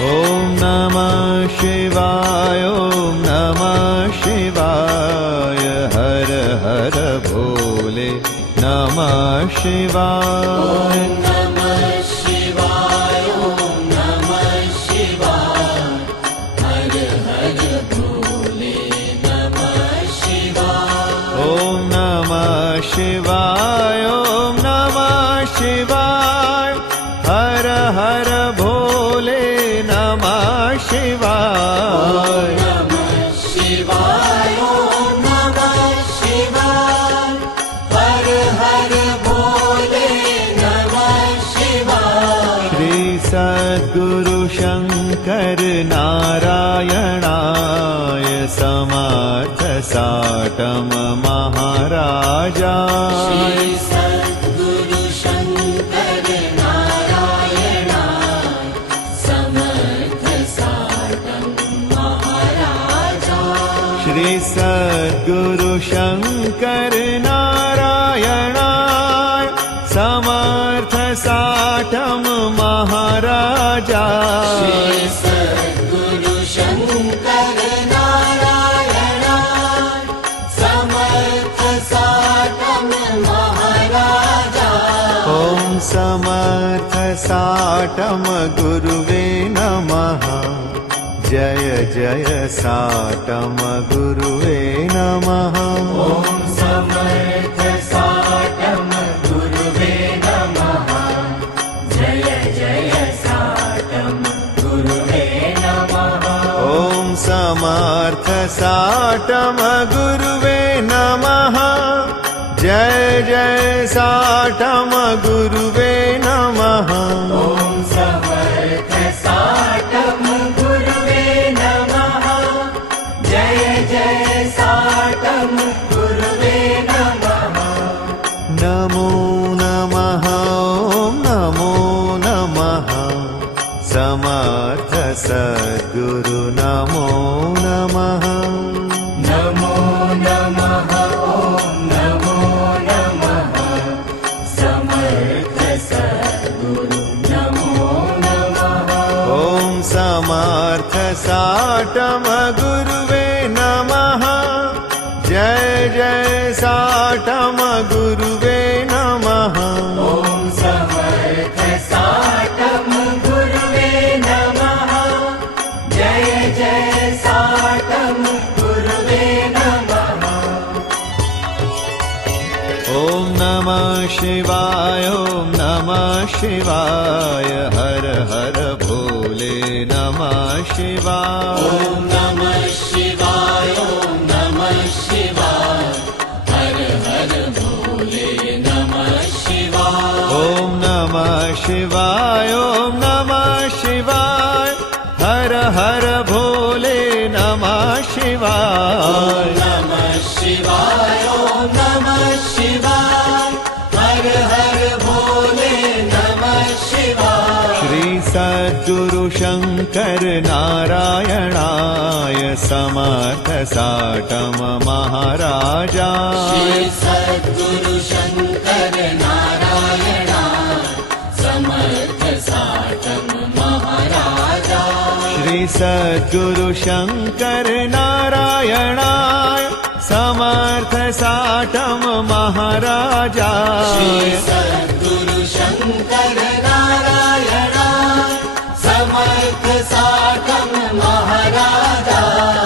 ॐ नमः शिवाय ॐ नमः शिवाय हर हर भोले नमः शिवाय शिवाय ॐ नमः शिवाय हर हर भोले नमः शिवाय शिवाय ॐ नमः शिवाय हर हर भोले नमः शिवाय। श्री सद्गुरु शंकर नारायणाय समर्थ साटम महाराजाय श्री सद्गुरु शंकर नारायणाय समर्थ साटम महाराजाय। श्री सद्गुरु शंकर नारायणाय समर्थ साटम महाराजाय। श्री सद्गुरु शंकर नारायणाय समर्थ साटम महाराजाय। ॐ समर्थ साटम गुरुवे नमः। जय जय साटम गुरुवे नमः। ॐ समर्थ साटम गुरुवे नमः। जय जय साटम गुरुवे नमः। ॐ समर्थ साटम गुरुवे नमः। जय जय साटम गुरुवे नमः। ॐ समर्थ साटम गुरुवे नमः। जय जय साटम गुरुवे नमः। नमो नमः ॐ नमो नमः। समर्थ सद्गुरु नमो नमः। नमो नमः ॐ नमो नमः। समर्थ सद्गुरु नमो नमः। ॐ समर्थ साटम गुरुवे नमः। जय जय साटम गुरुवे नमः। ॐ समर्थ साटम गुरुवे नमः। जय जय साटम गुरुवे नमः। ॐ नमः शिवाय ॐ नमः शिवाय हर हर भोले नमः शिवाय। ॐ नमः शिवाय ॐ नमः शिवाय हर हर भोले नमः शिवाय। ॐ नमः शिवाय ॐ नमः शिवाय हर हर भोले नमः शिवाय। नमः शिवाय ॐ नमः शिवाय हर हर भोले नमः शिवाय। श्री सद्गुरु शंकर नारायणाय समर्थ साटम महाराजाय। श्री सद्गुरु शंकर नारायणाय समर्थ साटम महाराजाय। श्री सद्गुरु शंकर नारायणाय समर्थ साटम महाराजाय। श्री सद्गुरु शंकर नारायणाय समर्थ साटम महाराजाय।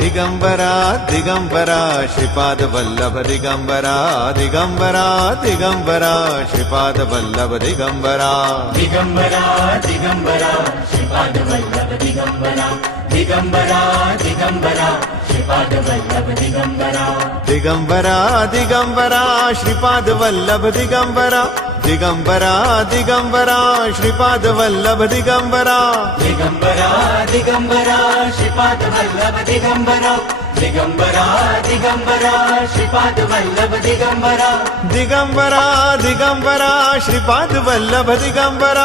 दिगंबरा दिगंबरा श्रीपाद वल्लभ दिगंबरा दिगंबरा दिगंबरा श्रीपाद वल्लभ दिगंबरा। दिगंबरा दिगंबरा श्रीपाद वल्लभ दिगंबरा। दिगंबरा दिगंबरा श्रीपाद वल्लभ दिगंबरा। दिगंबरा दिगंबरा श्रीपाद वल्लभ दिगंबरा। दिगंबरा दिगंबरा श्रीपाद वल्लभ दिगंबरा। दिगंबरा दिगंबरा श्रीपाद वल्लभ दिगंबरा। दिगंबरा दिगंबरा श्रीपाद वल्लभ दिगंबरा। दिगंबरा दिगंबरा श्रीपाद वल्लभ दिगंबरा।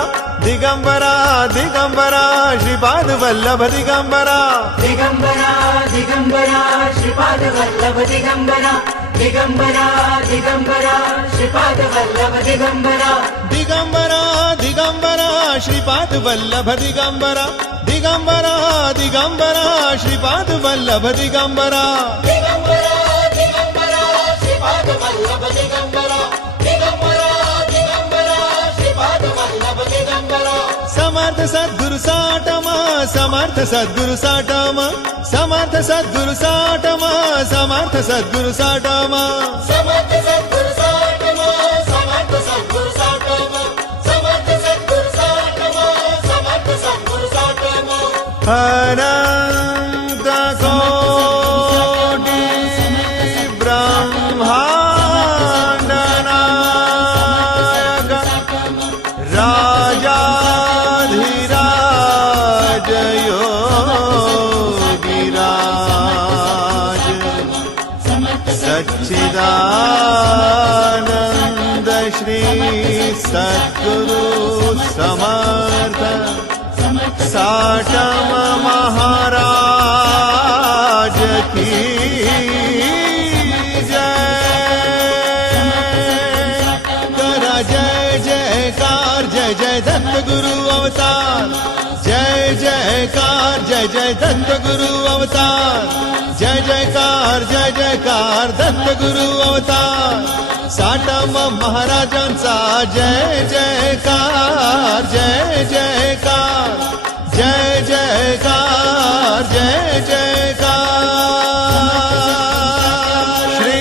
दिगंबरा दिगंबरा श्रीपाद वल्लभ दिगंबरा। दिगंबरा दिगंबरा श्रीपाद वल्लभ दिगंबरा। दिगंबरा दिगंबरा श्रीपाद वल्लभ दिगंबरा। दिगंबरा दिगंबरा श्रीपाद वल्लभ दिगंबरा दिगंबरा दिगंबरा श्रीपाद वल्लभ दिगंबरा दिगंबरा दिगंबरा श्रीपाद वल्लभ दिगंबरा दिगंबरा दिगंबरा श्रीपाद वल्लभ दिगंबरा समर्थ सद्गुरु साटमा समर्थ सद्गुरु साटमा समर्थ सद्गुरु साटमा समर्थ सद्गुरु साटमा समर्थ सद्गुरु साटमा समर्थ सद्गुरु साटमा समर्थ सद्गुरु साटमा समर्थ सद्गुरु साटमा अनंत कोटि ब्रह्मांड नायक राजाधिराज योगिराज सच्चिदानंद श्री सद्गुरु समर्थ साटम महाराज की जय करा जय जयकार जय जय दत्त गुरु अवतार जय जयकार जय जय दत्त गुरु अवतार जय जयकार दत्त गुरु अवतार साटम महाराजांचा जय जयकार जय जयकार जय जयकार जय जयकार श्री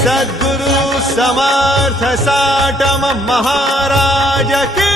सद्गुरु समर्थ साटम महाराज की